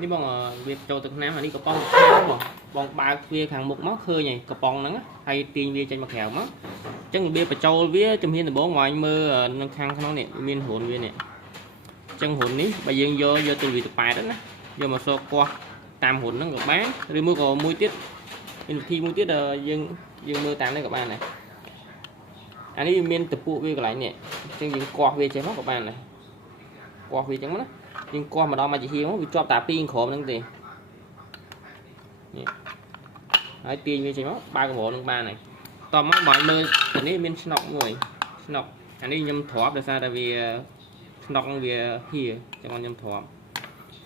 នេះបងវាចូលទឹកណាំអានេះកំប៉ុងបងបើកវាខាងមុខមកឃើញហើយកំប៉ុងហ្នឹងហើយទាញវាចេញមកក្រៅមកអញ្ចឹងវាបញ្ចូលវាជំហានដំបូងមកមើលនៅខាងក្នុងនេះមានរុនវានេះអញ្ចឹងរុននេះបើយើងយកទូវាទៅប៉ែតណាយកមកសកគាស់តាមរុនហ្នឹងក៏បានឬមួយក៏មួយទៀតមានវិធីមួយទៀតយើងមើលតាមនេះក៏បានដែរអានេះមានតពួកវាកន្លែងនេះអញ្ចឹងយើងគាស់វាចេះមកក៏បានដែរគាស់វាអញ្ចឹងណាយើងគាស់មកដល់មកជាហៀងមកវាជាប់តាពីក្រោមហ្នឹងទេនេះហើយទាញវាចេញមកបើកកម្រនឹងបានហើយតោះមកបងមើលអានេះមានឆ្នុកមួយឆ្នុកអានេះខ្ញុំធ្រាប់ដោយសារតែវាឆ្នុកវាហៀចឹងខ្ញុំធ្រាប់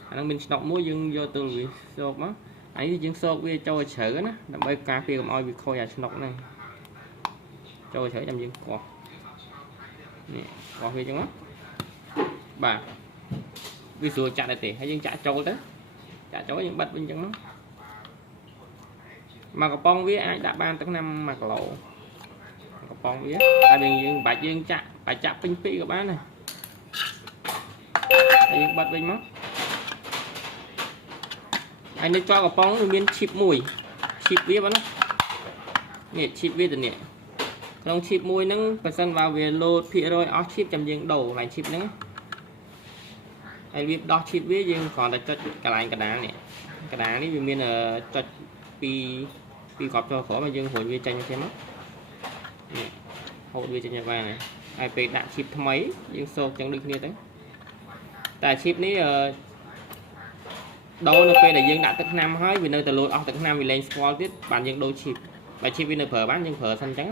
អាហ្នឹងមានឆ្នុកមួយយើងយកទៅវាសោកមកអានេះយើងសោកវាចូលជ្រៅណាដើម្បីការពារកុំឲ្យវាខូចអាឆ្នុកហ្នឹងចូលជ្រៅចាំយើងគាស់នេះគាស់វាចឹងមកបាទវាស្រួលចាក់ដែរទេហើយយើងចាក់ចូលទៅចាក់ចូលយើងបិទវិញចឹងមកកំប៉ុងវាអាចដាក់បានទឹកណាំ1គីឡូកំប៉ុងវាតែយើងបាច់យើងចាក់ពេញពីក៏បានដែរហើយយើងបិទវិញមកហើយនៅជាប់កំប៉ុងវាមានឈីបមួយឈីបវាបងណានេះឈីបវាទៅនេះក្នុងឈីបមួយហ្នឹងបើសិនបើវាលោតភាគរយអស់ឈីបចាំយើងដូរកន្លែងឈីបហ្នឹងហើយវាដោះឈីបវាយើងគ្រាន់តែចុចកន្លែងកណ្ដាលនេះវាមានចុចពីក្របចូលក្រោមហើយយើងរួចវាចេញមកនេះហូតវាចេញមកបានហើយពេលដាក់ឈីបថ្មីយើងសោកចឹងដូចគ្នាទៅតែឈីបនេះដូរនៅពេលដែលយើងដាក់ទឹកថ្នាំហើយវានៅតែលោតអស់ទឹកថ្នាំវាលែងស្គាល់ទៀតបានយើងដូរឈីបបើឈីបវានៅប្រើបានយើងប្រើសិនចឹង